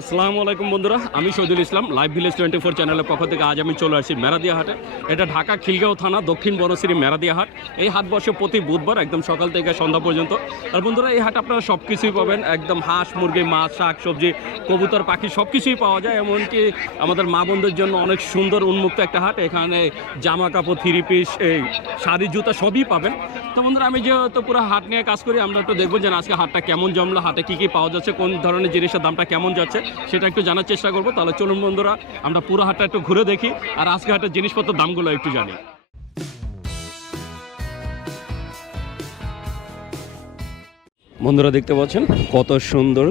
আসসালামু আলাইকুম বন্ধুরা, আমি Shahidul Islam live village twenty four চ্যানেলের পক্ষ থেকে আজ আমি চলে আসছি মেরাদিয়া হাটে এটা ঢাকা খিলগাঁও থানা, দক্ষিণ বনশ্রী মেরাদিয়া হাট এই হাট বসে প্রতি বুধবার, একদম সকাল থেকে সন্ধ্যা পর্যন্ত। আর বন্ধুরা, এই হাট আপনারা সব কিছুই পাবেন, একদম হাঁস, মুরগি, মাছ, শাক, সবজি, কবুতর, পাখি সব কিছুই পাওয়া যায়। এমনকি আমাদের মা বোনদের জন্য অনেক সুন্দর উন্মুক্ত একটা হাট। এখানে জামা কাপড়, থ্রি পিস, এই শাড়ি, জুতা সবই পাবেন। তো বন্ধুরা, আমি যেহেতু পুরো হাট নিয়ে কাজ করি, আমরা একটু দেখব যে আজকে হাটটা কেমন জমলো, হাটে কী কী পাওয়া যাচ্ছে, কোন ধরনের জিনিসের দামটা কেমন যাচ্ছে। সেটা একটু জানার চেষ্টা করব। তাহলে চলুন বন্ধুরা আমরা পুরো হাটটা একটু ঘুরে দেখি আর আজকে হাটের জিনিসপত্রের দামগুলো একটু জানি। বন্ধুরা দেখতে পাচ্ছেন কত সুন্দর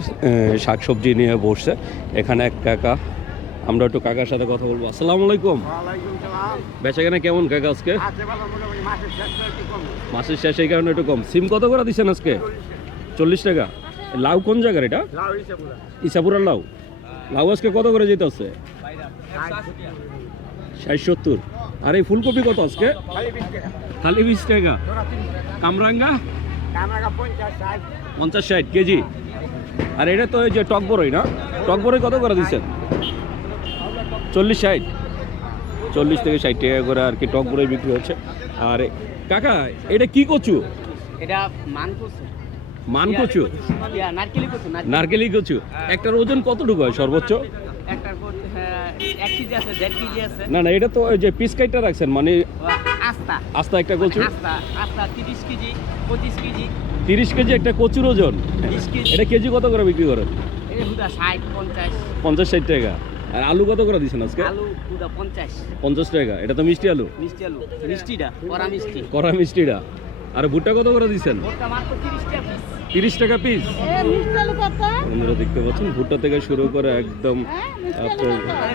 শাকসবজি নিয়ে বসছে। এখানে এক কাকা আমরা একটু কাকার সাথে কথা বলব। আসসালামু আলাইকুম। ওয়ালাইকুম সালাম। বেচা কেনা কেমন কাকা আজকে। মাসের শেষ এই কারণে একটু কম। সিম কত করে দিচ্ছেন আজকে? চল্লিশ টাকা। লাউ কোন জায়গার এটা। ইসাপুরের লাউ? লাউ আজকে কত করে যেতে হচ্ছে ষাট সত্তর। আর এই ফুলকপি কত আজকে? খালি বিশ টাকা। কামরাঙ্গা? পঞ্চাশ, ষাট। কেজি। আর এটা তো এই যে টক বড়ই না? টক বড়ই কত করে দিচ্ছেন? চল্লিশ ষাট। চল্লিশ থেকে ষাট টাকা করে আর কি টক বড়ই বিক্রি হচ্ছে। আর কাকা এটা কি কচু? এটা মান কচু মান কচু নারকেলি। কচু। একটার ওজন কতটুকু হয় সর্বোচ্চ? হ্যাঁ, না না এটা তো ওই যে পিস কাইটটা রাখছেন মানে আস্তা। আস্তা একটা কচু? আস্তা কেজি পঁচিশ কেজি। তিরিশ কেজি একটা কচুর ওজন? এটা কেজি কত করে বিক্রি করেন? পঞ্চাশ। ষাট টাকা। আর আলু কত করে দিচ্ছেন আজকে? আলু পঞ্চাশ টাকা। এটা তো মিষ্টি আলু? মিষ্টি আলু। মিষ্টিটা কড়া মিষ্টি। কড়া মিষ্টিটা। আর ভুট্টা কত করে দিচ্ছেন তিরিশ টাকা পিস বন্ধুরা দেখতে পাচ্ছেন ভুট্টা থেকে শুরু করে একদম আপনার হ্যাঁ,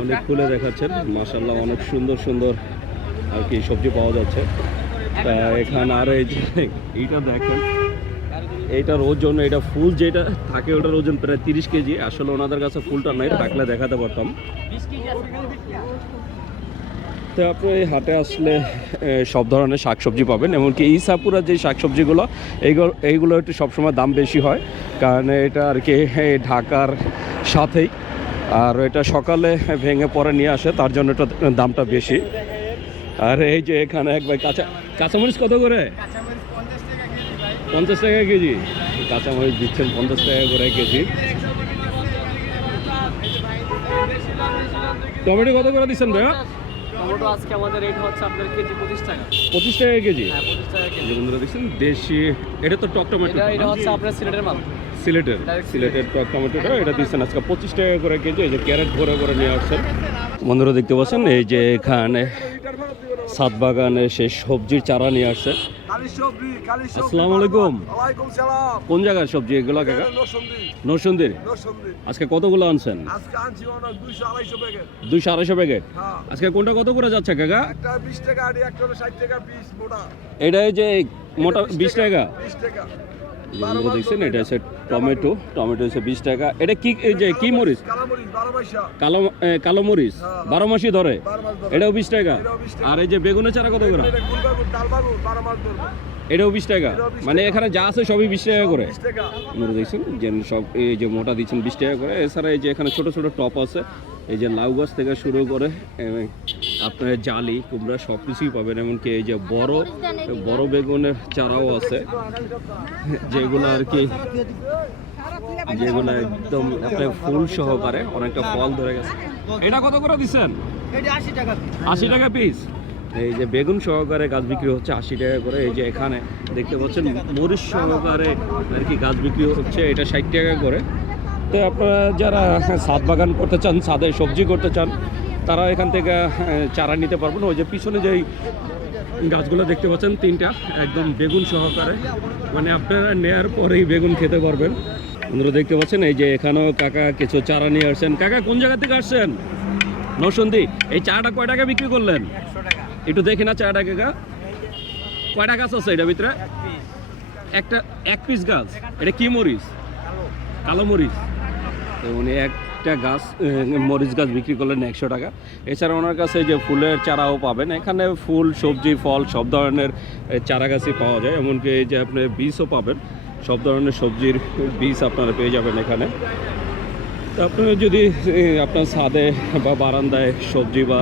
অনেক? খুলে দেখাচ্ছেন মাসাল্লাহ অনেক সুন্দর সুন্দর আর কি সবজি পাওয়া যাচ্ছে। তা এখানে আর এই যে এইটা দেখেন এইটার ওজন এটা ফুল যেটা থাকে ওটার ওজন প্রায় তিরিশ কেজি। আসলে ওনাদের কাছে ফুলটা নাই থাকলে দেখাতে পারতাম। তো আপনি এই হাটে আসলে সব ধরনের শাকসবজি পাবেন এমনকি ইসাপুরা যে শাকসবজিগুলো, এইগুলো এইগুলো একটু সবসময় দাম বেশি হয়। কারণ এটা আর কি ঢাকার সাথেই। আর এটা সকালে ভেঙে পরে নিয়ে আসে, তার জন্য এটা দামটা বেশি। আর এই যে এখানে এক ভাই কাঁচা, কাঁচামরিচ কত করে? পঞ্চাশ টাকা কেজি। কাঁচামরিচ দিচ্ছেন পঞ্চাশ টাকা করে কেজি। টমেটো কত করে দিচ্ছেন ভাইয়া? টমেটো আজকে আমাদের রেট হচ্ছে আপনার কেজি পঁচিশ টাকা। পঁচিশ টাকা কেজি? হ্যাঁ পঁচিশ টাকা কেজি। বন্ধুরা দেখছেন দেশি এটা তো টক টমেটো এটা এটা হচ্ছে আপনার সিলেটের মাল। সিলেটের সিলেটের টক টমেটোটা এটা দিচ্ছেন আজকে পঁচিশ টাকা করে কেজি এই যে ক্যারেট ভরে ভরে নিয়ে আসছেন। বন্ধুরা দেখতে পাচ্ছেন এই যে এখানে সাত বাগানে সে সবজির চারা নিয়ে আসছে। আসসালামু আলাইকুম। কোন জায়গার সবজি? এগুলো কাকা? নরসুন্দির আজকে কতগুলো আনছেন? দুইশো আড়াইশো প্যাকেট আজকে কোনটা কত করে যাচ্ছে কাকা? এটা এই যে মোটা বিশ টাকা। বিশ দেখছেন এটা হচ্ছে টমেটো। টমেটো হচ্ছে বিশ টাকা। এটা কি এই যে কি মরিচ? কালো কালো মরিচ। বারো মাসি ধরে। বারো মাস এটাও বিশ টাকা। এটাও 20 টাকা। আর এই যে বেগুনের চারা কত করে। এটাও বিশ টাকা। মানে এখানে যা আছে সবই বিশ টাকা করে। আপনারা দেখছেন যে সব এই যে মোটা দিচ্ছেন বিশ টাকা করে। এছাড়া এই যে এখানে ছোট ছোট টপ আছে। এই যে লাউ গাছ থেকে শুরু করে আপনার জালি কুমড়া সব কিছুই পাবেন এমনকি এই যে বড় বড় বেগুনের চারাও আছে যেগুলো আর কি যেগুলো একদম আপনার ফুল সহকারে অনেকটা ফল ধরে গেছে। এটা কত করে দিচ্ছেন? আশি টাকা পিস এই যে বেগুন সহকারে গাছ বিক্রি হচ্ছে আশি টাকা করে এই যে এখানে দেখতে পাচ্ছেন মরিচ সহকারে আর কি গাছ বিক্রি হচ্ছে এটা ষাট টাকা করে। তো আপনারা যারা ছাদ বাগান করতে চান ছাদে সবজি করতে চান তারা এখান থেকে চারা নিতে পারবেন ওই যে পিছনে যেই গাছগুলো দেখতে পাচ্ছেন, তিনটা একদম বেগুন সহকারে। মানে আপনারা নেয়ার পরেই বেগুন খেতে পারবেন। বন্ধুরা দেখতে পাচ্ছেন, এই যে এখানেও কাকা কিছু চারা নিয়ে আসছেন। কাকা, কোন জায়গা থেকে আসছেন? নসন্দি এই চাটা কয় টাকা বিক্রি করলেন? একটু দেখি না চাটা কাকা। কয়টা গাছ আছে এটা ভিতরে? একটা, এক পিস গাছ। এটা কি মরিচ? কালো মরিচ। তো উনি একটা গাছ মরিচ গাছ বিক্রি করলেন একশো টাকা। এছাড়া ওনার কাছে যে ফুলের চারাও পাবেন। এখানে ফুল, সবজি, ফল সব ধরনের চারা গাছই পাওয়া যায়। এমনকি এই যে আপনি বীজও পাবেন। সব ধরনের সবজির বীজ আপনারা পেয়ে যাবেন এখানে। আপনারা যদি আপনার ছাদে বা বারান্দায় সবজি বা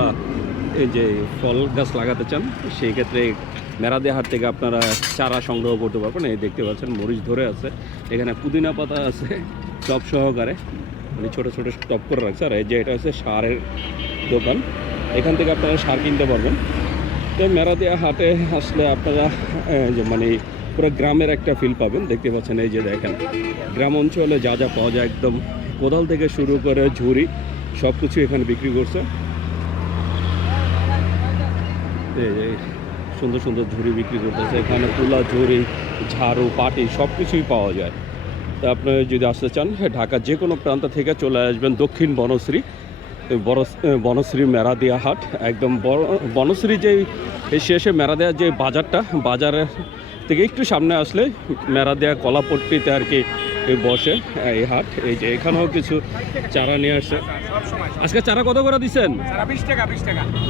এই যে ফল গাছ লাগাতে চান, সেই ক্ষেত্রে মেরাদি হাট থেকে আপনারা চারা সংগ্রহ করতে পারবেন। এই দেখতে পাচ্ছেন, মরিচ ধরে আছে। এখানে পুদিনা পাতা আছে টপ সহকারে। মানে ছোটো ছোটো টপ করে রাখছে। আর এই যে এটা হচ্ছে সারের দোকান। এখান থেকে আপনারা সার কিনতে পারবেন। তো মেরাদিয়া হাটে আসলে আপনারা যে মানে পুরো গ্রামের একটা ফিল পাবেন। দেখতে পাচ্ছেন এই যে দেখেন। গ্রাম অঞ্চলে যা যা পাওয়া যায় একদম কোদাল থেকে শুরু করে ঝুড়ি সব কিছু এখানে বিক্রি করছে। সুন্দর সুন্দর ঝুড়ি বিক্রি করতেছে। এখানে তুলা ঝুড়ি, ঝাড়ু, পাটি সব কিছুই পাওয়া যায়। তা আপনি যদি আসতে চান ঢাকার যে কোনো প্রান্ত থেকে চলে আসবেন দক্ষিণ বনশ্রী বনশ্রী মেরাদিয়া হাট একদম বড় বনশ্রী যেই এই শেষে মেরাদিয়া যে বাজারটা বাজারের থেকে একটু সামনে আসলে মেরাদিয়া কলাপট্টিতে আর কি এই বসে এই হাট এই যে এখানেও কিছু চারা নিয়ে আসছে আজকে চারা কত করে দিচ্ছেন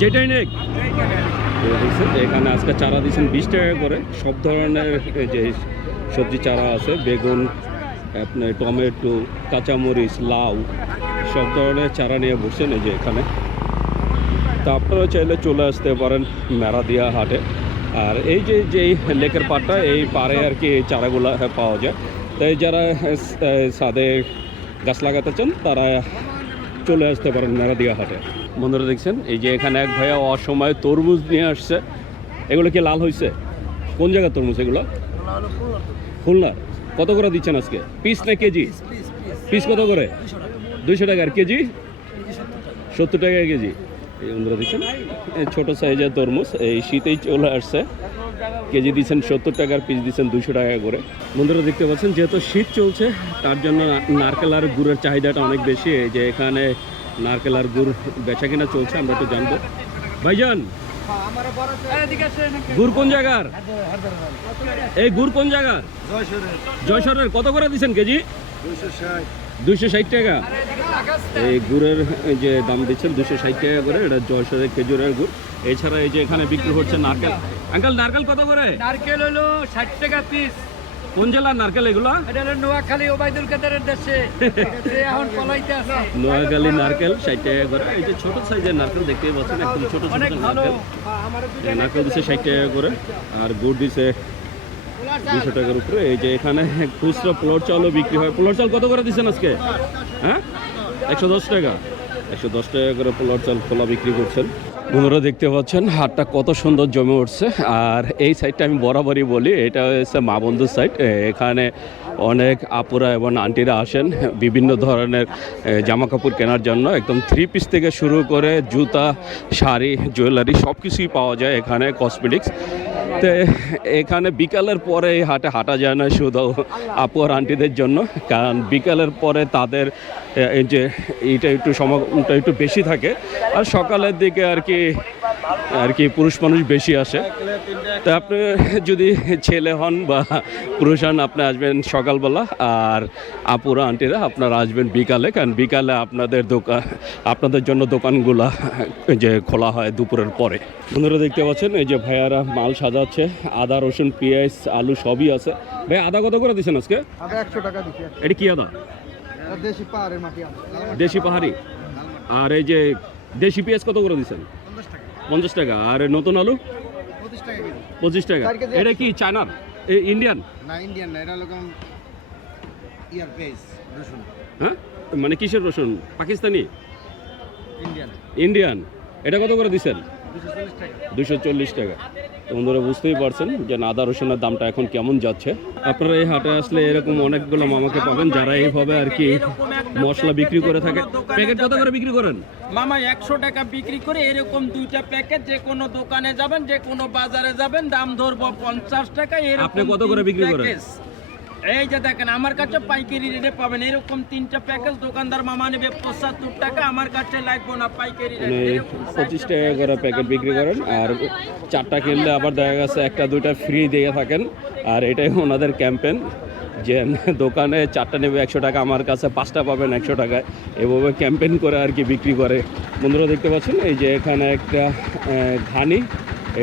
যেটাই নেই। এখানে আজকে চারা দিচ্ছেন বিশ টাকা করে। সব ধরনের যে সবজি চারা আছে বেগুন আপনার টমেটো কাঁচামরিচ লাউ সব ধরনের চারা নিয়ে বসছেন এই যে এখানে। তা আপনারা চাইলে চলে আসতে পারেন মেরাদিয়া হাটে। আর এই যে যেই লেকের পাড়টা এই পাড়ে আর কি এই চারাগুলো পাওয়া যায়। তাই যারা ছাদে গাছ লাগাতে চান তারা চলে আসতে পারেন মেরাদিয়া হাটে। বন্ধুরা দেখছেন এই যে এখানে এক ভাইয়া অসময়ে তরমুজ নিয়ে আসছে। এগুলো কি লাল হয়েছে কোন জায়গার তরমুজ এগুলো? খুলনার? কত করে দিচ্ছেন আজকে? পিস না কেজি? পিস কত করে? দুইশো টাকা। আর কেজি? সত্তর টাকা কেজি। এই বন্ধুরা দিচ্ছেন? এই ছোটো সাইজের তরমুজ এই শীতেই চলে আসছে। কেজি দিচ্ছেন সত্তর টাকার পিস দিচ্ছেন দুশো টাকা করে। বন্ধুরা দেখতে পাচ্ছেন যেহেতু শীত চলছে তার জন্য নারকেল আর গুড়ের চাহিদাটা অনেক বেশি। যে এখানে নারকেল আর গুড় বেচা কিনা চলছে আমরা একটু জানব। ভাইজান গুড় কোন জায়গার? এই গুড় কোন জায়গার? জয়সরের। কত করে দিচ্ছেন কেজি? দুইশো ষাট টাকা। এই গুড়ের যে দাম দিচ্ছেন দুশো ষাট টাকা করে, এটা জয়সরের খেজুরের গুড়। এছাড়া এই যে এখানে বিক্রি হচ্ছে নারকেল। আঙ্কাল, নারকেল কত করে? নারকেল হলো ষাট টাকা পিস কোন জেলার নারকেল এগুলো? এটা হলো নোয়াখালী ওবায়দুল কাদেরের দেশে। এখন পলাইতে আছে। নোয়াখালী নারকেল ষাট টাকা করে। এই যে ছোট সাইজের নারকেল দেখতেই পাচ্ছেন একদম ছোট ছোট নারকেল। এই নারকেল দিচ্ছে ষাট টাকা করে আর গুড় দিচ্ছে দুশো টাকার উপরে। এই যে এখানে খুচরা পোলর চালও বিক্রি হয়। পোলর চাল কত করে দিচ্ছেন আজকে? হ্যাঁ? একশো দশ টাকা। একশো দশ টাকা করে পোলর চাল খোলা বিক্রি করছেন। বন্ধুরা দেখতে পাচ্ছেন, হাটটা কত সুন্দর জমে উঠছে। আর এই সাইডটা আমি বরাবরই বলি, এটা হচ্ছে মা বন্ধুর সাইড এখানে অনেক আপুরা এবং আন্টিরা আসেন, বিভিন্ন ধরনের জামা কাপড় কেনার জন্য। একদম থ্রি পিস থেকে শুরু করে জুতা, শাড়ি জুয়েলারি সব কিছুই পাওয়া যায় এখানে কসমেটিক্স তো এখানে বিকালের পরে এই হাটে হাঁটা যায় না শুধু আপু আর আন্টিদের জন্য, কারণ বিকালের পরে তাদের যে এইটা একটু সমাগমটা একটু বেশি থাকে। আর সকালের দিকে আর কি আর কি পুরুষ মানুষ বেশি আসে। তা আপনি যদি ছেলে হন বা পুরুষ হন আপনি আসবেন সকালবেলা আর আপুরা আন্টিরা আপনারা আসবেন বিকালে। কারণ বিকালে আপনাদের দোকান আপনাদের জন্য দোকানগুলা যে খোলা হয় দুপুরের পরে। বন্ধুরা দেখতে পাচ্ছেন এই যে ভাইয়ারা মাল সাজাচ্ছে আদা রসুন পেঁয়াজ আলু সবই আছে। ভাই আদা কত করে দিচ্ছেন আজকে? একশো টাকা এটা কি আদা? দেশি পাহাড়ের মাটি দেশি পাহাড়ি? আর এই যে দেশি পেঁয়াজ কত করে দিচ্ছেন পঞ্চাশ টাকা। আর নতুন আলু? পঁচিশ টাকা এটা কি চায়নার? ইন্ডিয়ান? না ইন্ডিয়ান না এটা রকম ইয়ার পেস রসুন। হ্যাঁ? মানে কিসের রসুন? পাকিস্তানি? ইন্ডিয়ান। ইন্ডিয়ান। এটা কত করে দিচ্ছেন? দুশো চল্লিশ টাকা। বন্ধুরা বুঝতেই পারছেন যে আদা রসুনের দামটা এখন কেমন যাচ্ছে। আপনারা এই হাটে আসলে এরকম অনেকগুলো মামাকে পাবেন যারা এইভাবে আর কি মশলা বিক্রি করে থাকে। প্যাকেট কত করে বিক্রি করেন? মামা একশো টাকা বিক্রি করে এরকম দুইটা প্যাকেট যে কোনো দোকানে যাবেন যে কোনো বাজারে যাবেন দাম ধরবো পঞ্চাশ টাকা আপনি কত করে বিক্রি করেন? এই যে দেখেন আমার কাছে পাইকারি রেটে পাবেন। এরকম তিনটা প্যাকেজ দোকানদার মামা নেবে পঁচাত্তর টাকা আমার কাছে লাগবে না পাইকারি রেট পঁচিশ টাকা করে প্যাকেট বিক্রি করেন। আর চারটা কিনলে আবার দেখা গেছে একটা দুইটা ফ্রি দিয়ে থাকেন। আর এটাই ওনাদের ক্যাম্পেন যে দোকানে চারটা নেবে একশো টাকা আমার কাছে পাঁচটা পাবেন একশো টাকায়। এভাবে ক্যাম্পেন করে আর কি বিক্রি করে। বন্ধুরা দেখতে পাচ্ছেন এই যে এখানে একটা ঘানি।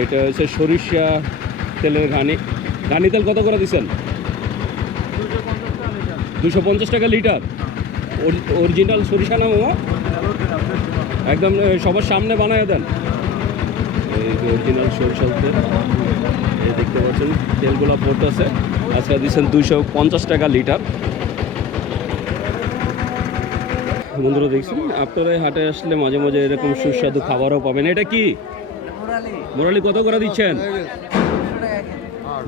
এটা হচ্ছে সরিষা তেলের ঘানি। ঘানি তেল কত করে দিচ্ছেন? দুশো পঞ্চাশ টাকা লিটার। অরিজিনাল সরিষা না মামা? একদম সবার সামনে বানায় দেন। এই যে অরিজিনাল সরিষার তেল। এই দেখতে পাচ্ছেন তেলগুলো পড়তেছে। আজকে দিচ্ছেন দুশো পঞ্চাশ টাকা লিটার। বন্ধুরা দেখছেন? আপনারা এই হাটে আসলে মাঝে মাঝে এরকম সুস্বাদু খাবারও পাবেন। এটা কি? মোরালি। কত করে দিচ্ছেন?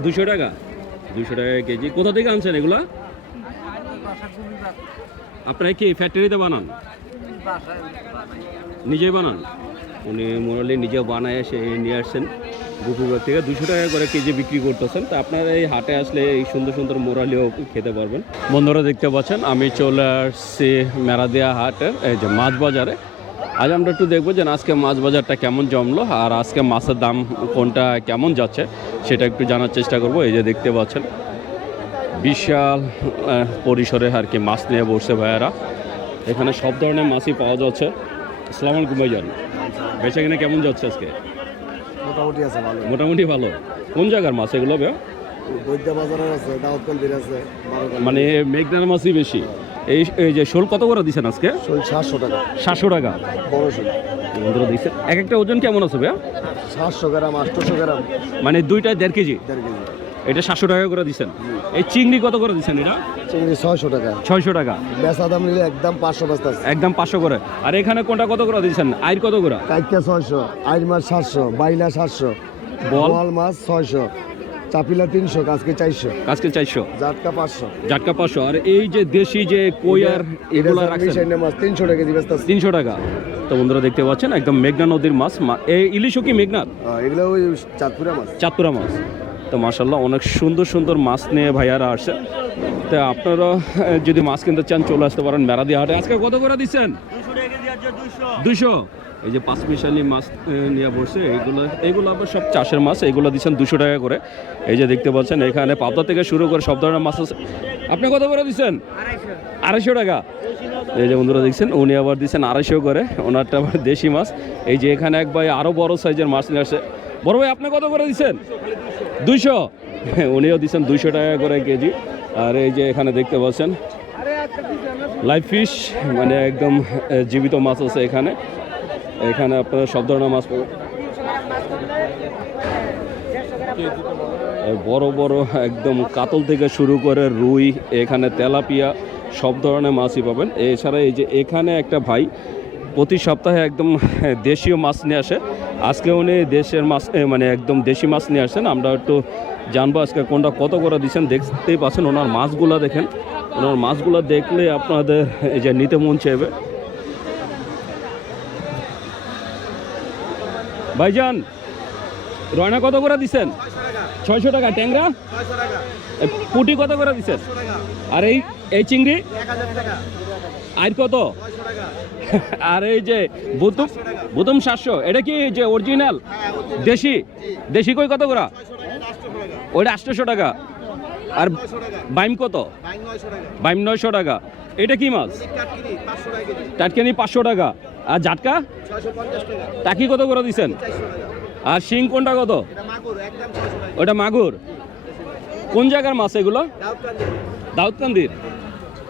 দুশো টাকা? দুশো টাকা কেজি। কোথা থেকে আনছেন এগুলা? আপনারা কি ফ্যাক্টরিতে বানান? নিজেই বানান? উনি মোরালি নিজে বানায় এসে নিয়ে আসছেন। গুপুরবাগ থেকে দুশো টাকা করে কেজি বিক্রি করতেছেন। তো আপনারা এই হাটে আসলে এই সুন্দর সুন্দর মোরালিও খেতে পারবেন। বন্ধুরা দেখতে পাচ্ছেন আমি চলে আসছি মেরাদিয়া হাটের এই যে মাছ বাজারে। আজ আমরা একটু দেখব যে আজকে মাছ বাজারটা কেমন জমলো আর আজকে মাছের দাম কোনটা কেমন যাচ্ছে সেটা একটু জানার চেষ্টা করব। এই যে দেখতে পাচ্ছেন বিশাল পরিসরে আর কি মাছ নিয়ে বসছে ভাইয়ারা। এখানে সব ধরনের মাছই পাওয়া যাচ্ছে। আসসালামু আলাইকুম ভাইজান। বেচা কিনা কেমন যাচ্ছে আজকে? মোটামুটি আছে ভালো। মোটামুটি ভালো। কোন জায়গার মাছ এগুলো বারোকান্দি মানে মেঘনার মাছই বেশি। এই এই যে শোল কত করে দিচ্ছেন আজকে? শোল সাতশো টাকা। সাতশো টাকা। বন্ধুরা দিচ্ছেন এক একটা ওজন কেমন আছে ভাইয়া? সাতশো গ্রাম আটশোশো গ্রাম। মানে দুইটা দেড় কেজি? দেড় কেজি। এটা সাতশো টাকা করে দিচ্ছেন এই চিংড়ি কত করে দিচ্ছেন এটা? চিংড়ি ছয়শো টাকা। ছয়শো টাকা। বেচা দাম নিলে একদম পাঁচশো আছে একদম পাঁচশো করে। আর এখানে কোনটা কত করে দিচ্ছেন আইর কত করে? কাইকা ছয়শো আইর মাছ সাতশো বাইলা সাতশো বল? মাছ ছয়শো চাপিলা তিনশো কাজকে চারশো আজকে চারশো। জাটকা পাঁচশো। জাটকা পাঁচশো। আর এই যে দেশি যে কই আর এগুলো রাখছেন? মাছ তিনশো টাকা আছে তিনশো টাকা। তো বন্ধুরা দেখতে পাচ্ছেন একদম মেঘনা নদীর মাছ। এই ইলিশও কি মেঘনার? এগুলো ওই চাঁদপুরা মাছ। চাতুরা মাছ। তো মাসাল্লাহ অনেক সুন্দর সুন্দর মাছ নিয়ে ভাইয়ারা আসছে। তো আপনারা যদি মাছ কিনতে চান, চলে আসতে পারেন মেরাদি হাটে। আজকে কত করে দিচ্ছেন? দুশো এই যে পাঁচ মিশালি মাছ নিয়ে বসছে এইগুলো এইগুলো আবার সব চাষের মাছ, এইগুলো দিচ্ছেন দুশো টাকা করে। এই যে দেখতে পাচ্ছেন, এখানে পাবদা থেকে শুরু করে সব ধরনের মাছ আছে। আপনি কত করে দিচ্ছেন? আড়াইশো টাকা। এই যে বন্ধুরা দেখছেন, উনি আবার দিচ্ছেন আড়াইশো করে। ওনারটা আবার দেশি মাছ। এই যে এখানে এক ভাই আরও বড় সাইজের মাছ নিয়ে আসছে বড় ভাই, আপনি কত করে দিচ্ছেন? দুইশো। উনিও দিচ্ছেন দুইশো টাকা করে কেজি। আর এই যে এখানে দেখতে পাচ্ছেন লাইভ ফিশ মানে একদম জীবিত মাছ আছে এখানে। এখানে আপনারা সব ধরনের মাছ পাবেন। বড় বড়, একদম কাতল থেকে শুরু করে রুই, এখানে তেলাপিয়া, সব ধরনের মাছই পাবেন। এছাড়া এই যে এখানে একটা ভাই প্রতি সপ্তাহে একদম দেশীয় মাছ নিয়ে আসে। আজকে উনি দেশের মাছ মানে একদম দেশি মাছ নিয়ে আসেন। আমরা একটু জানব আজকে কোনটা কত করে দিচ্ছেন। দেখতেই পাচ্ছেন ওনার মাছগুলো দেখেন। ওনার মাছগুলো দেখলে আপনাদের এই যে নিতে মন চাইবে। ভাইজান রয়না কত করে দিচ্ছেন? ছয়শো টাকা। ট্যাংরা? পুটি কত করে দিচ্ছেন? আর এই এই চিংড়ি? আর কত? আর এই যে বুতুম বুতুম সাতশো, এটা কি যে অরিজিনাল দেশি? দেশি কই কত করে? ওইটা আটশোশো টাকা। আর বাইম কত? বাইম নয়শো টাকা। এটা কি মাছ? টাটকানি পাঁচশো টাকা। আর জাটকা? টাকি কত করে দিচ্ছেন আর শিং কোনটা কত? ওটা মাগুর। কোন জায়গার মাছ এগুলো? দাউদকান্দির।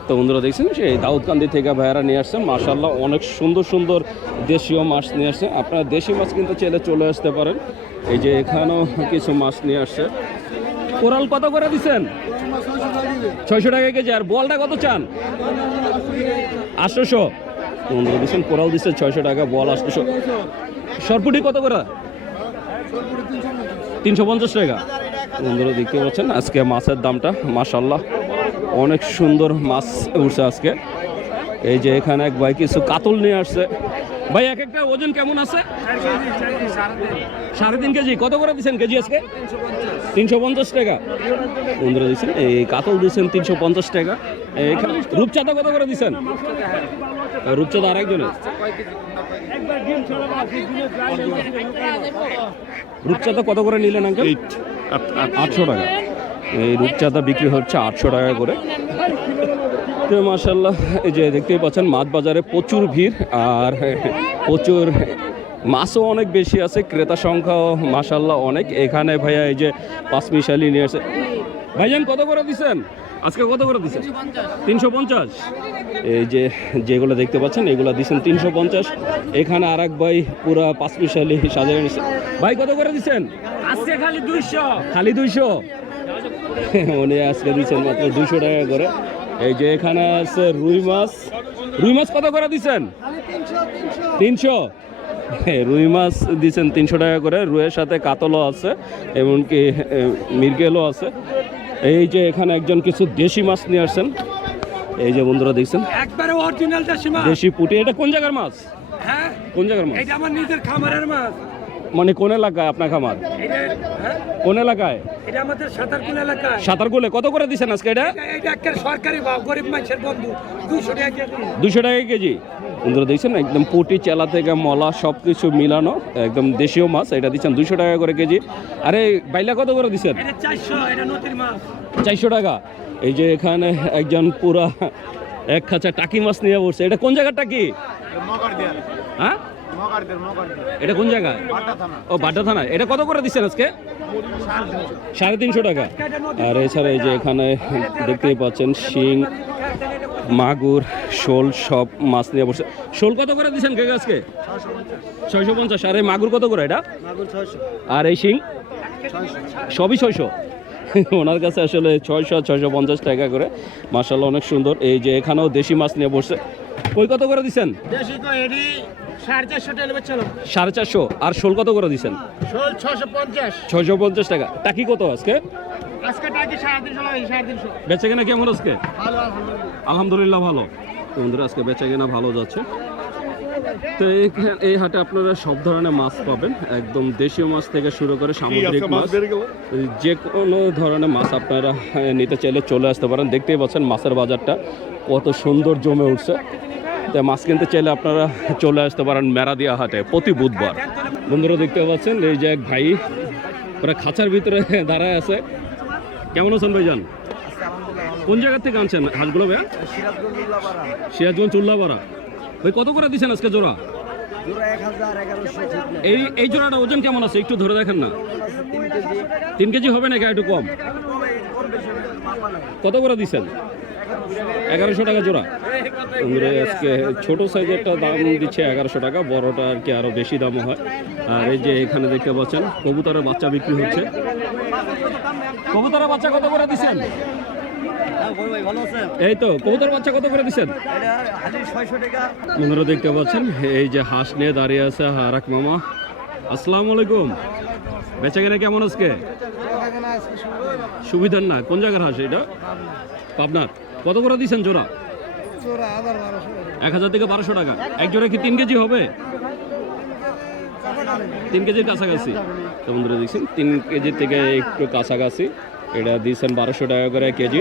তো বন্ধুরা দেখছেন, সেই দাউদকান্দি থেকে ভাইয়ারা নিয়ে আসছেন। মাশাল্লাহ অনেক সুন্দর সুন্দর দেশীয় মাছ নিয়ে আসছে। আপনারা দেশি মাছ কিন্তু চেলে চলে আসতে পারেন। এই যে এখানেও কিছু মাছ নিয়ে আসছে। কোরাল কত করে দিচ্ছেন? ছয়শো টাকা কেজি। আর বলটা কত চান? আটশোশো। বন্ধুরা দিচ্ছেন কোরাল দিচ্ছে ছয়শো টাকা বল আটশোশো। সরপুটি কত করে? তিনশো পঞ্চাশ টাকা। বন্ধুরা দেখতে পাচ্ছেন, আজকে মাছের দামটা মাশাল্লাহ অনেক সুন্দর মাছ উঠছে আজকে। এই যে এখানে এক ভাই কিছু কাতল নিয়ে আসছে। ভাই, এক একটা ওজন কেমন আছে? সাড়ে তিন কেজি। কত করে দিচ্ছেন কেজি আজকে? তিনশো পঞ্চাশ টাকা। পনেরো দিচ্ছেন এই কাতল দিচ্ছেন তিনশো পঞ্চাশ টাকা। এখানে রূপচাঁদা কত করে দিচ্ছেন রূপচাঁদা আরেকজনের। রূপচাঁদা কত করে নিলেন আঙ্কেল? আটশো টাকা। এই রূপচাঁদা বিক্রি হচ্ছে আটশো টাকা করে। তো মাসাল্লাহ এই যে দেখতেই পাচ্ছেন মাছ বাজারে প্রচুর ভিড় আর প্রচুর মাছও অনেক বেশি আছে ক্রেতা সংখ্যাও মাসাল্লাহ অনেক। এখানে ভাইয়া এই যে পাঁচ মিশালি নিয়ে আসে ভাইজান কত করে দিচ্ছেন আজকে কত করে দিচ্ছেন তিনশো পঞ্চাশ। এই যে যেগুলো দেখতে পাচ্ছেন এগুলো দিচ্ছেন তিনশো পঞ্চাশ। এখানে আর এক ভাই পুরা পাঁচ মিশালি সাজানো নিচ্ছে ভাই কত করে দিচ্ছেন আজকে খালি দুইশো। খালি দুইশো? উনি আজকে দিচ্ছেন মাত্র দুইশো টাকা করে। এই যে এখানে আছে রুই মাছ। রুই মাছ কত করে দিচ্ছেন? তিনশো। রুই মাছ দিচ্ছেন তিনশো টাকা করে। রুইয়ের সাথে কাতলও আছে এমনকি মিরগেলও আছে। এই যে এখানে একজন কিছু দেশি মাছ নিয়ে আসছেন। এই যে বন্ধুরা দেখছেন। একবারে অরিজিনাল দেশি মাছ। দেশি পুঁটি। এটা কোন জায়গার মাছ? হ্যাঁ? কোন জায়গার মাছ? এটা আমার নিজের খামারের মাছ। মানে কোন এলাকায় আপনার খামার? হ্যাঁ? কোন এলাকায়? এটা আমাদের সাঁতারকুল এলাকায় সাঁতারকুলে। কত করে দিচ্ছেন আজকে এটা? এটা একটা সরকারি গরিব মানুষের বন্ধু। দুইশো টাকা কেজি। দুশো টাকা কেজি। বন্ধুরা দেখছেন একদম পুটি চেলা থেকে মলা সব কিছু মিলানো একদম দেশীয় মাছ। এটা দিচ্ছেন দুশো টাকা করে কেজি। আরে বাইলা কত করে দিচ্ছেন চারশো টাকা। এই যে এখানে একজন পুরা এক খাঁচা টাকি মাছ নিয়ে বসছে। এটা কোন জায়গার টাকি? হ্যাঁ? এটা কোন জায়গায় ও বাড্ডা থানা। এটা কত করে দিচ্ছেন আজকে? সাড়ে তিনশো টাকা। আর এছাড়া এই যে এখানে দেখতেই পাচ্ছেন শিং মাগুর শোল সব মাছ নিয়ে বসে। শোল কত করে দিচ্ছেন কে আজকে? ছয়শো পঞ্চাশ। আর এই মাগুর কত করে এটা? আর এই শিং? সবই ছয়শো। ওনার কাছে আসলে ছয়শো ছয়শো পঞ্চাশ টাকা করে। মার্শাল অনেক সুন্দর। এই যে এখানেও দেশি মাছ নিয়ে বসছে কই কত করে দিচ্ছেন? সাড়ে চারশো আর শোল কত করে দিচ্ছেন ছশো পঞ্চাশ। ছয়শো পঞ্চাশ টাকা। টাকি কত আজকে? বেচে কেনা কেমন আজকে? আলহামদুলিল্লাহ। আলহামদুলিল্লাহ ভালো। বন্ধুরা আজকে বেচা কেনা ভালো যাচ্ছে। তো এই হাটে আপনারা সব ধরনের মাছ পাবেন। একদম দেশীয় মাছ থেকে শুরু করে সামুদ্রিক মাছ যে কোনো ধরনের মাছ আপনারা নিতে চাইলে চলে আসতে পারেন। দেখতেই পাচ্ছেন মাছের বাজারটা কত সুন্দর জমে উঠছে। তাই মাছ কিনতে চাইলে আপনারা চলে আসতে পারেন মেরাদিয়া হাটে প্রতি বুধবার। বন্ধুরা দেখতে পাচ্ছেন, এই যে এক ভাই ওরা খাঁচার ভিতরে দাঁড়ায় আছে। কেমন আছেন ভাইজান? কোন জায়গা থেকে আনছেন হাঁসগুলো ভাইয়া? সিরাজগঞ্জ উল্লাপাড়া। ভাই, কত করে দিচ্ছেন আজকে জোড়া? এই এই জোড়াটা ওজন কেমন আছে? একটু ধরে দেখেন না। তিন কেজি হবে নাকি একটু কম? কত করে দিচ্ছেন এগারোশো টাকা জোড়া। আজকে ছোট সাইজেরটা দাম দিচ্ছে এগারোশো টাকা, বড়টা আর কি আরও বেশি দামও হয়। আর এই যে এখানে দেখতে পাচ্ছেন, কবুতরের বাচ্চা বিক্রি হচ্ছে। কবুতরের বাচ্চা কত করে দিচ্ছেন? এই তো কবুতর বাচ্চা কত করে দিচ্ছেন? বন্ধুরা দেখতে পাচ্ছেন, এই যে হাঁস নিয়ে দাঁড়িয়ে আছে আর এক মামা। আসসালামু আলাইকুম। বেচা কেনা কেমন আজকে? সুবিধার না, কোন জায়গার হাঁস এটা? পাবনার। কত করে দিচ্ছেন জোড়া? এক হাজার থেকে বারোশো টাকা। এক জোড়া কি তিন কেজি হবে? তিন কেজির কাছাকাছি। তো বন্ধুরা দেখছেন তিন কেজির থেকে একটু কাছাকাছি। এটা দিয়েছেন বারোশো টাকা করে কেজি।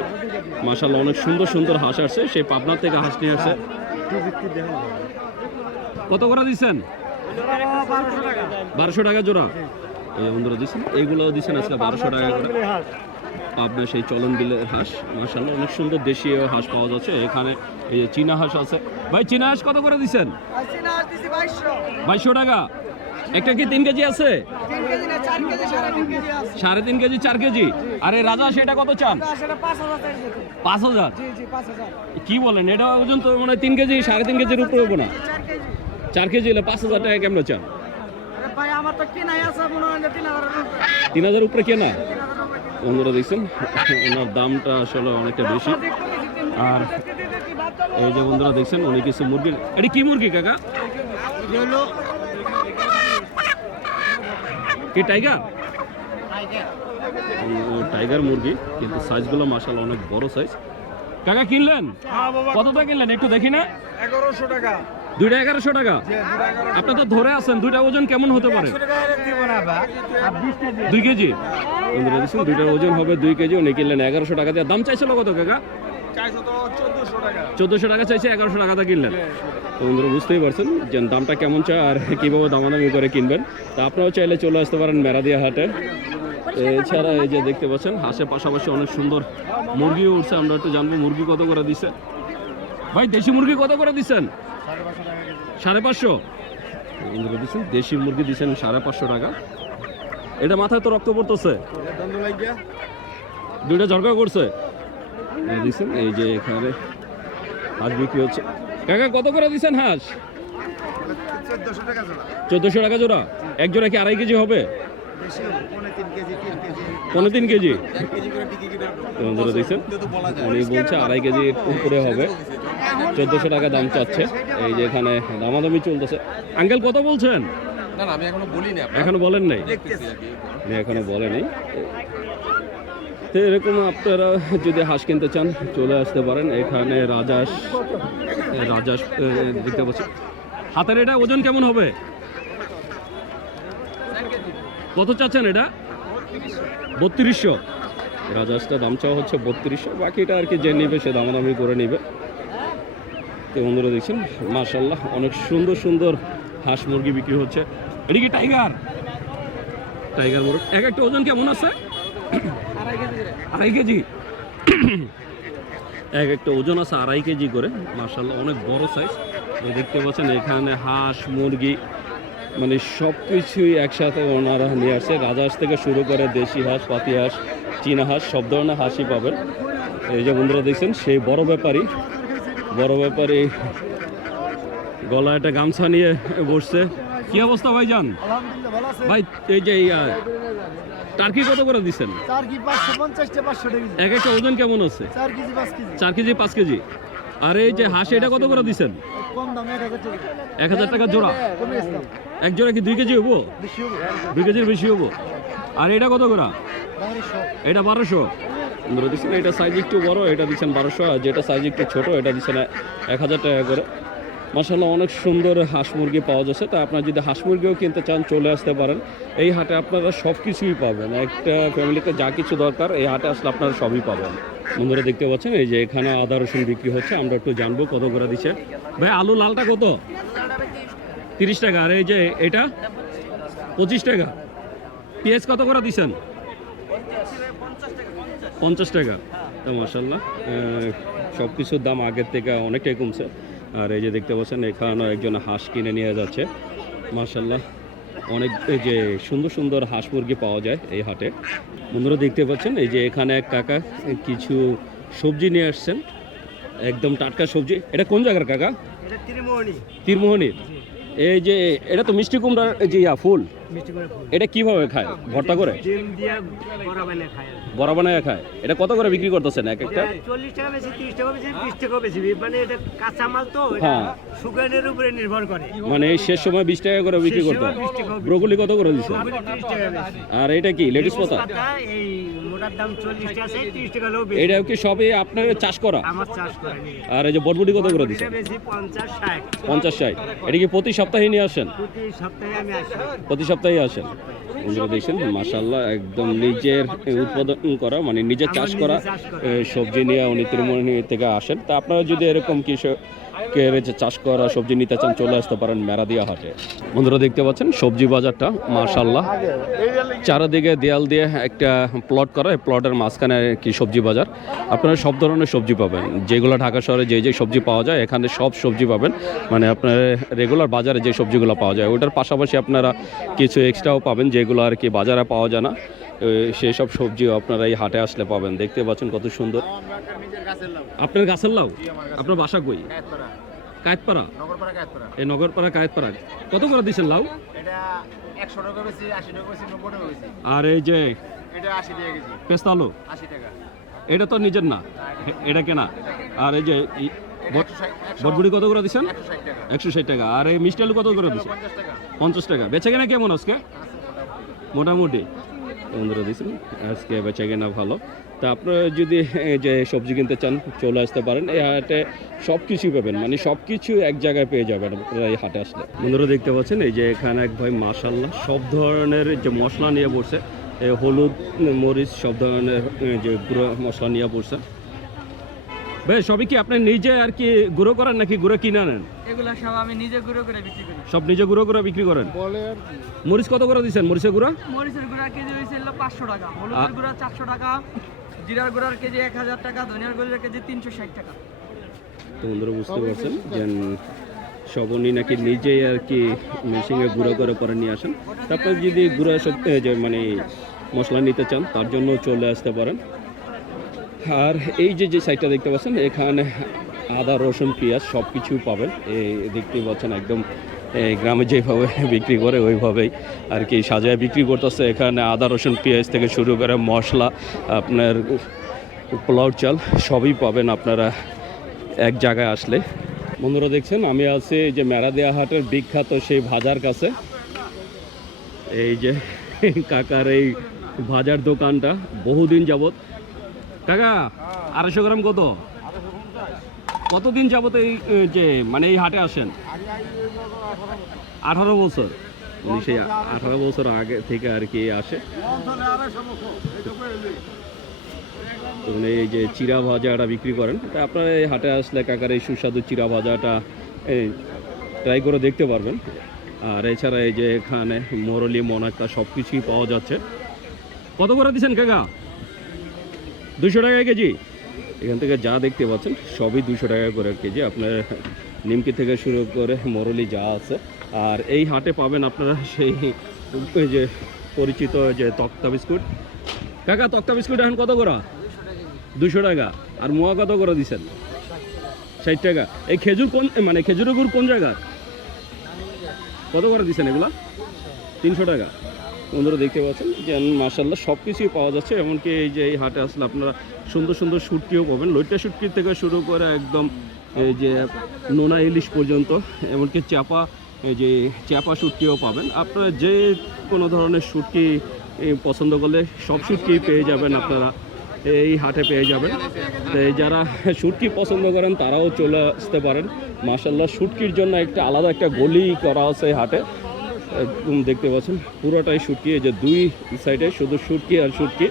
মাসাল্লাহ অনেক সুন্দর সুন্দর হাঁস আসছে। সেই পাবনার থেকে হাঁস নিয়ে আসছে। কত করে দিচ্ছেন বারোশো টাকা। জোড়া। এই বন্ধুরা দিচ্ছেন এইগুলো দিচ্ছেন আজকে বারোশো টাকা করে। আপনার সেই চলন বিলের হাঁস। মাসাল্লাহ অনেক সুন্দর দেশীয় হাঁস পাওয়া যাচ্ছে। এখানে এই যে চীনা হাঁস আছে। ভাই চীনা হাঁস কত করে দিচ্ছেন বাইশশো। টাকা। একটা কি তিন কেজি আছে? সাড়ে তিন কেজি চার কেজি? আরে রাজা সেটা কত চান? পাঁচ হাজার কি বলেন এটা ওজন তো মানে তিন কেজি সাড়ে তিন কেজির উপরে হব না? চার কেজি হলে পাঁচ হাজার টাকা কেমন চান? তিন হাজার উপরে। কেনা? বন্ধুরা দেখছেন ওনার দামটা আসলে অনেকটা বেশি। আর এই যে বন্ধুরা দেখছেন উনি কিছু মুরগি এটা কি মুরগি কাকা? কি টাইগার ও টাইগার মুরগি কিন্তু সাইজগুলো মাসাল অনেক বড় সাইজ কাকা কিনলেন? কতটা কিনলেন? একটু দেখি না। এগারোশো টাকা। দুইটা এগারোশো টাকা। আপনি তো ধরে আছেন, দুইটা ওজন কেমন হতে পারে? দুই কেজি? দুইটার ওজন হবে দুই কেজি, উনি কিনলেন এগারোশো টাকা দিয়ে। দাম চাইছিল কত কাকা? চোদ্দশো টাকা চাইছে, এগারোশো টাকাটা কিনলেন। বন্ধুরা, বুঝতেই পারছেন যে দামটা কেমন চায় আর কীভাবে দামাদামি করে কিনবেন। তা আপনারাও চাইলে চলে আসতে পারেন মেরাদিয়া হাটে। এছাড়া এই যে দেখতে পাচ্ছেন, হাঁসের পাশাপাশি অনেক সুন্দর মুরগিও উঠছে। আমরা একটু জানব, মুরগি কত করে দিচ্ছে ভাই, দেশি মুরগি কত করে দিচ্ছেন? সাড়ে পাঁচশো? বন্ধুরা দিচ্ছেন দেশি মুরগি দিচ্ছেন সাড়ে পাঁচশো টাকা। এটা মাথায় তো রক্ত পড়তেছে। দুইটা ঝরকা করছে। এই দিচ্ছেন এই যে এখানে হাঁস বিক্রি হচ্ছে। কাকা কত করে দিচ্ছেন হাঁস? চোদ্দশো টাকা জোড়া। চোদ্দোশো টাকা জোড়া। এক জোড়া কি আড়াই কেজি হবে? পনেরো তিন কেজি বন্ধুরা দেখছেন উনি বলছে আড়াই কেজি উপরে হবে। চোদ্দোশো টাকা দাম চাচ্ছে। এই যে এখানে দামাদামি চলতেছে। আঙ্কেল কত বলছেন? না না আমি এখনও বলি এখনও বলেন নাই? এখনও বলেনি। তো এরকম আপনারা যদি হাঁস কিনতে চান চলে আসতে পারেন। এখানে রাজাস রাজাস দেখতে পাচ্ছি। হাতের এটা ওজন কেমন হবে? কত চাচ্ছেন এটা? বত্রিশশো। রাজাসটা দাম চাওয়া হচ্ছে বত্রিশশো, বাকিটা আর কি যে নেবে সে দামাদামি করে নেবে। তো বন্ধুরা দেখছেন মার্শাল্লাহ অনেক সুন্দর সুন্দর হাঁস মুরগি বিক্রি হচ্ছে। এটা কি টাইগার? টাইগার মুরগ। এক একটা ওজন কেমন আছে? আড়াই কেজি এক একটা ওজন আছে আড়াই কেজি করে। মার্শাল্লাহ অনেক বড় সাইজ দেখতে পাচ্ছেন, এখানে হাঁস মুরগি মানে সব কিছুই একসাথে ওনারা নিয়ে আসছে রাজহাঁস থেকে শুরু করে দেশি হাঁস পাতি হাঁস চীনা হাঁস সব ধরনের হাঁসই পাবেন। এই যে বন্ধুরা দেখছেন সেই বড় ব্যাপারী বড় ব্যাপারী গলায় একটা গামছা নিয়ে বসছে। কি অবস্থা ভাই যান ভাই এই যে টার্কি কত করে দিচ্ছেন? এক একটা ওজন কেমন আছে? চার কেজি পাঁচ কেজি। আর এই যে হাঁস এটা কত করে দিচ্ছেন? এক হাজার টাকা। জোড়া। এক জোড়া কি দুই কেজি হব? দুই কেজির বেশি হব? আর এটা কত করে? এটা বারোশো। দিচ্ছেন, এটা সাইজ একটু বড়, এটা দিচ্ছেন বারোশো, আর যেটা সাইজ একটু ছোট, এটা দিচ্ছেন এক হাজার টাকা করে। মাসাল্লাহ অনেক সুন্দর হাঁস মুরগি পাওয়া যাচ্ছে। তা আপনার যদি হাঁস মুরগিও কিনতে চান, চলে আসতে পারেন। এই হাটে আপনারা সব কিছুই পাবেন। একটা ফ্যামিলিতে যা কিছু দরকার, এই হাটে আসলে আপনারা সবই পাবেন। বন্ধুরা দেখতে পাচ্ছেন, এই যে এখানে আদা রসুন বিক্রি হচ্ছে। আমরা একটু জানব কত করে দিচ্ছে। ভাই আলু লালটা কত? তিরিশ টাকা আর এই যে এটা পঁচিশ টাকা। পেঁয়াজ কত করে দিচ্ছেন পঞ্চাশ টাকা। তো মাসাল্লাহ সব কিছুর দাম আগের থেকে অনেকটাই কমছে। আর এই যে দেখতে পাচ্ছেন এখানে একজন হাঁস কিনে নিয়ে যাচ্ছে। মাসাল্লাহ অনেক এই যে সুন্দর সুন্দর হাঁস মুরগি পাওয়া যায় এই হাটে। বন্ধুরা দেখতে পাচ্ছেন এই যে এখানে এক কাকা কিছু সবজি নিয়ে আসছেন। একদম টাটকা সবজি। এটা কোন জায়গার কাকা? ত্রিমোহনী। তীরমোহনীর এই যে এটা তো মিষ্টি কুমড়ার যে ইয়া ফুল। এটা কীভাবে খায়? ভর্তা করে? বড়া খায়। বানায় খায়? এটা কত করে বিক্রি করতেছেন এক একটা? চল্লিশ টাকা বেশি তিরিশ টাকা বেশি বিশ টাকা বেশি। মানে এটা কাঁচা মাল তো হ্যাঁ। শুকানের উপরে নির্ভর করে। মানে এই শেষ সময় বিশ টাকা করে বিক্রি করতে? সময় 20 টাকা ব্রোকলি কত করে দিচ্ছে আর এটা কি লেডিস পাতা? পাতা এই মোটার দাম চল্লিশ টাকা আছে তিরিশ টাকা হলেও বেশি এটা কি সবই আপনার চাষ করা? আমার চাষ করে আর এই যে বটবুটি কত করে দিচ্ছে পঞ্চাশ ষাট। পঞ্চাশ ষাট। এটা কি প্রতি সপ্তাহে নিয়ে আসেন? প্রতি সপ্তাহে আমি আসি। প্রতি সপ্তাহে আসেন। বন্ধুরা দেখছেন মাসাল্লাহ একদম নিজের উৎপাদন করা মানে নিজের চাষ করা সবজি নিয়ে উনি ত্রিমোহনী থেকে আসেন। তা আপনারা যদি এরকম কৃষকের যে চাষ করা সবজি নিতে চান চলে আসতে পারেন মেরাদিয়া হাটে। বন্ধুরা দেখতে পাচ্ছেন, সবজি বাজারটা মাশাল্লাহ চারিদিকে দেয়াল দিয়ে একটা প্লট করা, এই প্লটের মাঝখানে কি সবজি বাজার। আপনারা সব ধরনের সবজি পাবেন। যেগুলো ঢাকা শহরে যে যে সবজি পাওয়া যায়, এখানে সব সবজি পাবেন। মানে আপনার রেগুলার বাজারে যে সবজিগুলো পাওয়া যায়, ওটার পাশাপাশি আপনারা কিছু এক্সট্রাও পাবেন, যেগুলো আর কি বাজারে পাওয়া যায় না। সেই সব সবজিও আপনারা এই হাটে আসলে পাবেন। দেখতে পাচ্ছেন কত সুন্দর। আপনার গাছের লাউ? আপনার বাসা কই? কায়েতপাড়া? এই নগরপাড়া কায়েতপাড়া। কত করে দিচ্ছেন লাউ? আর এই যে পেস্তা আলু এটা তো নিজের না। এটা কেনা। আর এই যে ই- বট- একশো একশো- কত করে দিচ্ছেন একশো ষাট টাকা। আর এই মিষ্টি আলু কত করে দিচ্ছেন পঞ্চাশ টাকা। বেচে কেনা কেমন আজকে? মোটামুটি। বন্ধুরা দিয়েছেন আজকে বেচা কেনা ভালো। তা আপনারা যদি যে সবজি কিনতে চান, চলে আসতে পারেন। এই হাটে সব কিছুই পাবেন। মানে সব কিছু এক জায়গায় পেয়ে যাবেন আপনারা এই হাটে আসলে। বন্ধুরা দেখতে পাচ্ছেন, এই যে এখানে এক ভাই মাসাল্লাহ সব ধরনের যে মশলা নিয়ে বসে হলুদ, মরিচ, সব ধরনের যে গুঁড়ো মশলা নিয়ে বসছে ভাই সবই কি আপনি নিজে আর কি গুঁড়ো করেন নাকি গুঁড়ো কিনে আনেন? এগুলো সব আমি নিজে গুঁড়ো করে বিক্রি করি। সব নিজে গুঁড়ো করে বিক্রি করেন? মরিচ কত করে দিচ্ছেন মরিচের গুঁড়া? মরিচের গুঁড়া কেজি হয়েছিল পাঁচশো টাকা হলুদের গুঁড়া চারশো টাকা জিরার গুঁড়ার কেজি এক হাজার টাকা ধনিয়ার গুঁড়ার কেজি তিনশো ষাট টাকা। তো বন্ধুরা বুঝতে পারছেন যে সব উনি নাকি নিজেই আর কি মেশিনে গুঁড়ো করে পরে নিয়ে আসেন। তারপর যদি গুঁড়ো সব যে মানে মশলা নিতে চান তার জন্য চলে আসতে পারেন। আর এই যে যে সাইডটা দেখতে পাচ্ছেন, এখানে আদা, রসুন, পেঁয়াজ সব কিছু পাবেন। এই দেখতেই পাচ্ছেন একদম গ্রামে যেভাবে বিক্রি করে, ওইভাবেই আর কি সাজায় বিক্রি করতেছে। এখানে আদা, রসুন, পেঁয়াজ থেকে শুরু করে মশলা, আপনার পোলাও চাল সবই পাবেন আপনারা এক জায়গায় আসলে। বন্ধুরা দেখছেন, আমি আছি যে মেরাদিয়া হাটের বিখ্যাত সেই ভাজার কাছে। এই যে কাকার এই ভাজার দোকানটা বহুদিন যাবত কাকা, আড়াইশো গ্রাম কত? কতদিন যাবত এই যে মানে এই হাটে আসেন? আঠারো বছর। উনি সেই আঠারো বছর আগে থেকে আর কি আসে। উনি এই যে চিরা ভাজাটা বিক্রি করেন। তা আপনারা এই হাটে আসলে কাকার এই সুস্বাদু চিরা ভাজাটা ট্রাই করে দেখতে পারবেন। আর এছাড়া এই যে এখানে মোরলি, মোনাক্কা সব কিছুই পাওয়া যাচ্ছে। কত করে দিচ্ছেন কাকা? দুশো টাকা কেজি। এখান থেকে যা দেখতে পাচ্ছেন, সবই দুশো টাকা করে কেজি। আপনার নিমকি থেকে শুরু করে মরলি যা আছে। আর এই হাটে পাবেন আপনারা সেই যে পরিচিত যে তক্তা বিস্কুট। কাকা, তক্তা বিস্কুট এখন কত করা? দুশো টাকা। আর মোয়া কত করে দিচ্ছেন ষাট টাকা। এই খেজুর কোন মানে খেজুরের গুড় কোন জায়গার? কত করে দিচ্ছেন এগুলা? তিনশো টাকা। বন্ধুরা দেখতে পাচ্ছেন, যে মাসাল্লাহ সব কিছুই পাওয়া যাচ্ছে, এমনকি এই যে এই হাটে আসলে আপনারা সুন্দর সুন্দর শুটকিও পাবেন। লইটা শুটকি থেকে শুরু করে একদম এই যে নোনা ইলিশ পর্যন্ত, এমনকি চাপা এই যে চাপা শুটকিও পাবেন। আপনারা যে কোনো ধরনের এই পছন্দ করলে সব শুটকি পেয়ে যাবেন আপনারা, এই হাটে পেয়ে যাবেন। যারা শুটকি পছন্দ করেন, তারাও চলে আসতে পারেন। মাসাল্লাহ শুটকির জন্য একটা আলাদা একটা গলি করা আছে হাটে। একদম দেখতে পাচ্ছেন, পুরোটাই শুটকি এই যে দুই সাইডে শুধু শুটকি আর শুটকি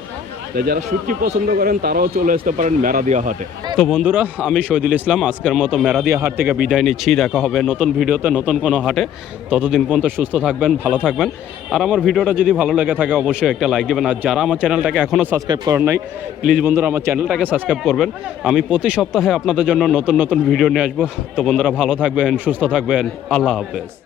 তাই যারা শুটকি পছন্দ করেন, তারাও চলে আসতে পারেন মেরাদিয়া হাটে। তো বন্ধুরা, আমি শহীদুল ইসলাম, আজকের মতো মেরাদিয়া হাট থেকে বিদায় নিচ্ছি। দেখা হবে নতুন ভিডিওতে, নতুন কোনো হাটে। ততদিন পর্যন্ত সুস্থ থাকবেন, ভালো থাকবেন। আর আমার ভিডিওটা যদি ভালো লেগে থাকে, অবশ্যই একটা লাইক দেবেন। আর যারা আমার চ্যানেলটাকে এখনও সাবস্ক্রাইব করেন নাই প্লিজ বন্ধুরা আমার চ্যানেলটাকে সাবস্ক্রাইব করবেন। আমি প্রতি সপ্তাহে আপনাদের জন্য নতুন নতুন ভিডিও নিয়ে আসব। তো বন্ধুরা, ভালো থাকবেন, সুস্থ থাকবেন। আল্লাহ হাফেজ।